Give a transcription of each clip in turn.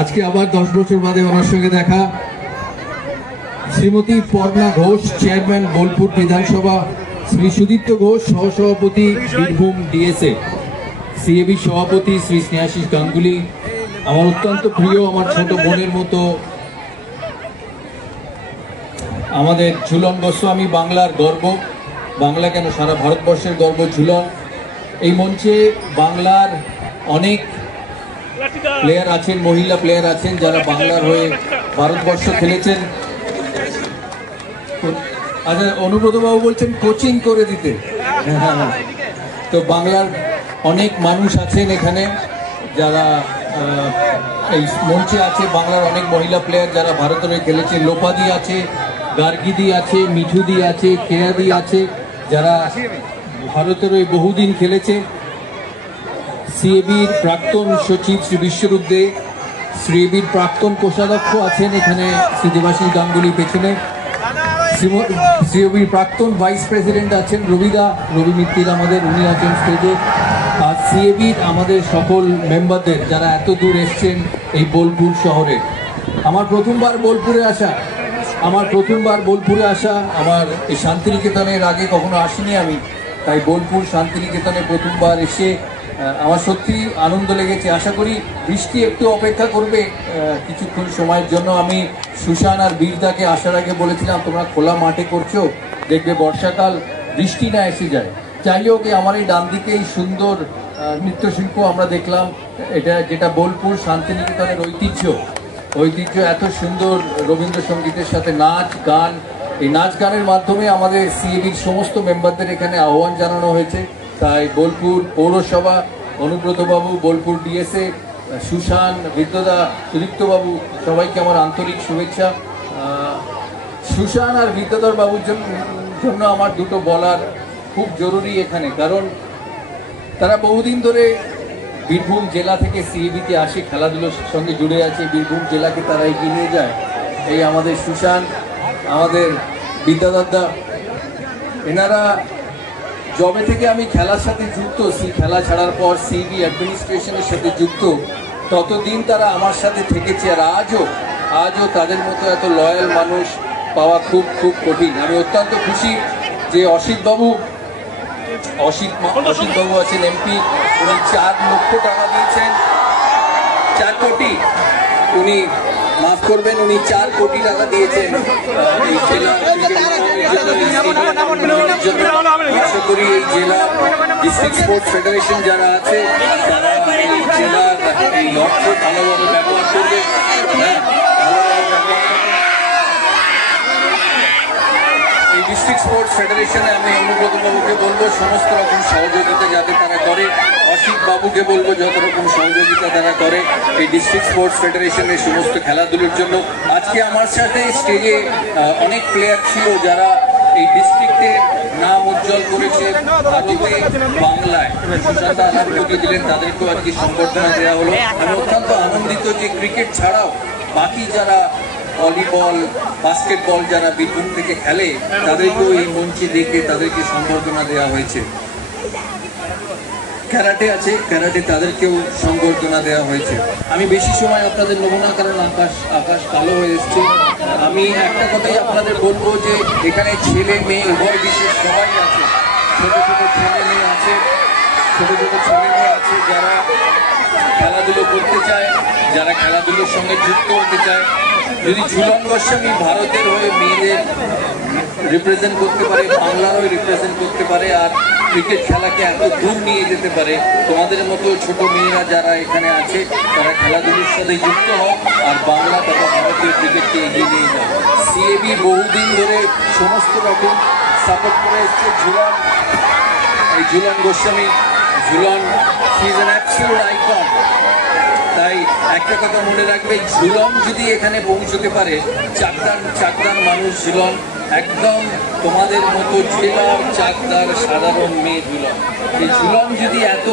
আজকে আবার 10 বছর বাদে ওনার সঙ্গে দেখা। শ্রীমতী পর্ণা ঘোষ, চেয়ারম্যান বোলপুর বিধানসভা, শ্রী সুদীপ্ত ঘোষ, সহসভাপতি বীরভূম ডিএসএ, সিএবি সভাপতি শ্রী স্নেহাশিস গাঙ্গুলি, আমার অত্যন্ত প্রিয়, আমার ছোট বোনের মতো আমাদের ঝুলন গোস্বামী, বাংলার গর্ব, বাংলা কেন সারা ভারতবর্ষের গর্ব ঝুলন। এই মঞ্চে বাংলার অনেক প্লেয়ার আছেন, মহিলা প্লেয়ার আছেন যারা বাংলার হয়ে ভারতবর্ষ খেলেছেন। আচ্ছা, অনুব্রতবাবু বলছেন কোচিং করে দিতে। তো বাংলার অনেক মানুষ আছেন এখানে যারা এই মঞ্চে আছে, বাংলার অনেক মহিলা প্লেয়ার যারা ভারতের হয়ে খেলেছে। লোপাদি আছে, গার্গিদি আছে, মিঠুদি আছে, কেয়াদি আছে, যারা ভারতের হয়ে বহুদিন খেলেছে। সিএবির প্রাক্তন সচিব শ্রী বিশ্বরূপ দে, সিএবির প্রাক্তন কোষাধ্যক্ষ আছেন এখানে শ্রী দেবাশিস গাঙ্গুলি পেছনে, সিএবির প্রাক্তন ভাইস প্রেসিডেন্ট আছেন রবি মিত্তির আমাদের, উনি আছেন স্টেজে। আর সিএবির আমাদের সকল মেম্বারদের যারা এত দূর এসছেন এই বোলপুর শহরে। আমার প্রথমবার বোলপুরে আসা, আমার এই শান্তিনিকেতনের আগে কখনো আসিনি আমি, তাই বোলপুর শান্তিনিকেতনে প্রথমবার এসে আমার সত্যি আনন্দ লেগেছে। আশা করি বৃষ্টি একটু অপেক্ষা করবে কিছুক্ষণ সময়ের জন্য। আমি সুশান আর বীরদাকে আসার আগে বলেছিলাম তোমরা খোলা মাঠে করছো, দেখবে বর্ষাকাল বৃষ্টি না এসে যায়। যাই হোক, আমার এই ডান দিকে এই সুন্দর নৃত্যশিল্প আমরা দেখলাম, এটা যেটা বোলপুর শান্তিনিকেতনের ঐতিহ্য এত সুন্দর রবীন্দ্রসঙ্গীতের সাথে নাচ গান। এই নাচ গানের মাধ্যমে আমাদের সিএবির সমস্ত মেম্বারদের এখানে আহ্বান জানানো হয়েছে। তাই বোলপুর পৌরসভা, অনুব্রতবাবু, বোলপুর ডিএসএ, সুশান, বিদ্যদা, সুদীপ্তবাবু, সবাইকে আমার আন্তরিক শুভেচ্ছা। সুশান আর বিদ্যদার বাবুর জন্য আমার দুটো বলার খুব জরুরি এখানে, কারণ তারা বহুদিন ধরে বীরভূম জেলা থেকে সিএবিতে আসে, খেলাধুলোর সঙ্গে জুড়ে আছে, বীরভূম জেলাকে তারা এগিয়ে নিয়ে যায়। এই আমাদের সুশান, আমাদের বিদ্যাদাদা, এনারা জবে থেকে আমি খেলার সাথে যুক্ত, খেলা ছাড়ার পর সিএবি অ্যাডমিনিস্ট্রেশনের সাথে যুক্ত, ততদিন তারা আমার সাথে থেকেছে। আর আজও তাদের মতো এত লয়াল মানুষ পাওয়া খুব খুব কঠিন। আমি অত্যন্ত খুশি যে অসিতবাবু আছেন এমপি, উনি 4 লক্ষ টাকা দিয়েছেন, 4 কোটি, উনি মাফ করবেন, উনি 4 কোটি টাকা দিয়েছেন এই জেলা। আশা করি এই জেলা ডিস্ট্রিক্ট স্পোর্টস ফেডারেশন যারা আছে তারা এই জেলার এই অর্থ ভালোভাবে ব্যবহার করবে। এই ডিস্ট্রিক্ট স্পোর্টস ফেডারেশনে আমি অনুব্রতবাবুকে বলবো সমস্ত রকম সহযোগিতা যাতে তারা করে, অসিত বাবুকে বলবো যত রকম সহযোগিতা তারা করে এই ডিস্ট্রিক্ট স্পোর্টস ফেডারেশনের সমস্ত খেলাধুলোর জন্য। আজকে আমার সাথে স্টেজে অনেক প্লেয়ার ছিল যারা এই ডিস্ট্রিক্টের নাম উজ্জ্বল করেছে ভারতে, বাংলায়। সুশান্ত আনারকে দিলেন, তাদেরকেও আজকে সংবর্ধনা দেওয়া হলো। আমি অত্যন্ত আনন্দিত যে ক্রিকেট ছাড়াও বাকি যারা ভলিবল, বাস্কেটবল যারা বীরভূম থেকে খেলে তাদেরকেও এই মঞ্চে দেখে তাদেরকে সংবর্ধনা দেওয়া হয়েছে। ক্যারাটে আছে, ক্যারাটে তাদেরকেও সংবর্ধনা দেওয়া হয়েছে। আমি বেশি সময় আপনাদের নেব না, কারণ আকাশ কালো হয়ে এসছে। আমি একটা কথাই আপনাদের বলবো যে এখানে ছেলে মেয়ে উভয় বিশেষ সবাই আছে, ছোট ছেলে মেয়ে আছে যারা খেলাধুলো করতে চায়, যারা খেলাধুলোর সঙ্গে যুক্ত হতে চায়। যদি ঝুলন গোস্বামী ভারতের হয়ে মেয়েদের রিপ্রেজেন্ট করতে পারে, বাংলার হয়ে রিপ্রেজেন্ট করতে পারে, আর ক্রিকেট খেলাকে এত দূর নিয়ে যেতে পারে, তোমাদের মতো ছোট মেয়েরা যারা এখানে আছে তারা খেলাধুলোর সাথে যুক্ত হোক আর বাংলা তথা ভারতীয় ক্রিকেটকে এগিয়ে নিয়ে যায়। সিএবি বহুদিন ধরে সমস্ত রকম সাপোর্ট করে এসছে Jhulan Goswami. Jhulan is an absolute icon. তাই একটা কথা মনে রাখবে, ঝুলন যদি এখানে পৌঁছতে পারে, চাকদার মানুষ ঝুলন একদম তোমাদের মতো জেলার চাকদার সাধারণ মেয়ে ঝুলন। এই ঝুলন যদি এত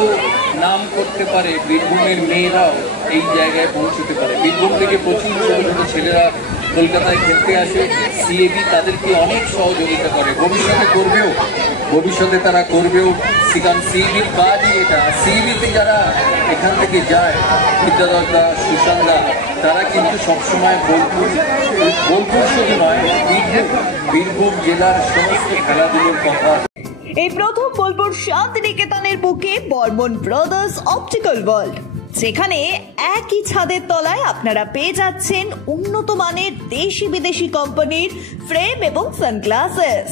নাম করতে পারে, বীরভূমের মেয়েরাও এই জায়গায় পৌঁছতে পারে। বীরভূম থেকে প্রচুর ছোট ছোট ছেলেরা কলকাতায় খেলতে আসে, সিএবি তাদেরকে অনেক সহযোগিতা করে, ভবিষ্যতে করবেও, ভবিষ্যতে তারা করবেও। কারণ সিইবির কাজই এটা। সিইবিতে যারা এখান থেকে যায়, বিদ্যাধরদা, সুশান্তদা, তারা কিন্তু সবসময় বোলপুর শুধু নয়, বীরভূম জেলার সমস্ত খেলাধুলোর কথা। এই প্রথম বোলপুর শান্তিনিকেতনের বুকে বর্মন ব্রাদার্স অপটিক্যাল ওয়ার্ল্ড, যেখানে একই ছাদের তলায় আপনারা পেয়ে যাচ্ছেন উন্নত মানের দেশি বিদেশি কোম্পানির ফ্রেম এবং সানগ্লাসেস।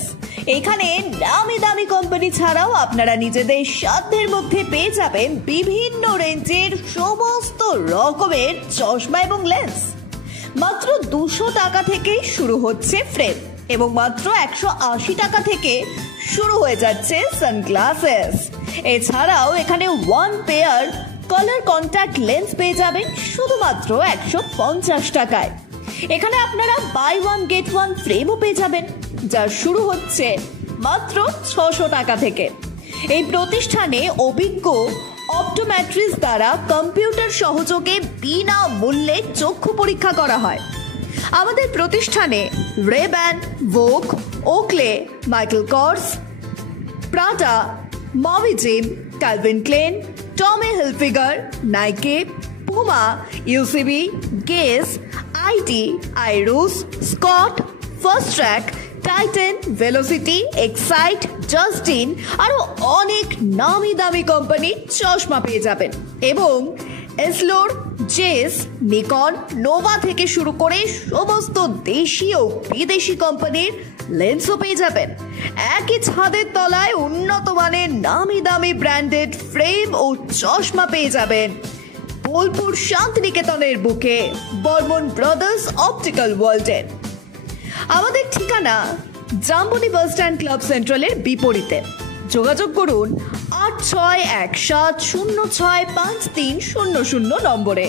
এখানে নামি দামি কোম্পানি ছাড়াও আপনারা নিজেদের সাধ্যের মধ্যে পেয়ে যাবেন বিভিন্ন রেঞ্জের সমস্ত রকমের চশমা এবং লেন্স। মাত্র 200 টাকা থেকে শুরু হচ্ছে ফ্রেম এবং মাত্র 180 টাকা থেকে শুরু হয়ে যাচ্ছে সানগ্লাসেস। এছাড়াও এখানে 1 পেয়ার কালার কন্ট্যাক্ট লেন্স পেয়ে যাবেন শুধুমাত্র 150 টাকায়। এখানে আপনারা বাই 1 গেট 1 ফ্রেমও পেয়ে যাবেন, যা শুরু হচ্ছে মাত্র 600 টাকা থেকে। এই প্রতিষ্ঠানে অভিজ্ঞ অপটোমেট্রিস্ট দ্বারা কম্পিউটার সহযোগে বিনা মূল্যে চক্ষু পরীক্ষা করা হয়। আমাদের প্রতিষ্ঠানে RayBan, Vogue, Oakley, Michael Kors, Prada, মমি জিম, Calvin Klein, Tommy Hilfiger, Nike, Puma, UCB, Guess, আইটি, আইরুস, Scott, Fastrack, Titan, Velocity, Excite, Justin আরো অনেক নামি দামি কোম্পানির চশমা পেয়ে যাবেন এবং এসলোর, জেস, নিকন, নোভা থেকে শুরু করে সমস্ত দেশি ও বিদেশি কোম্পানির লেন্সও পেয়ে যাবেন। একই ছাদের তলায় উন্নত মানের নামি দামি ব্র্যান্ডেড ফ্রেম ও চশমা পেয়ে যাবেন বোলপুর শান্তিনিকেতনের বুকে বর্মন ব্রাদার্স অপটিক্যাল ওয়ার্ল্ডের। আমাদের ঠিকানা জাম্বনি বাস স্ট্যান্ড ক্লাব সেন্ট্রালের বিপরীতে। যোগাযোগ করুন 8617065300 নম্বরে।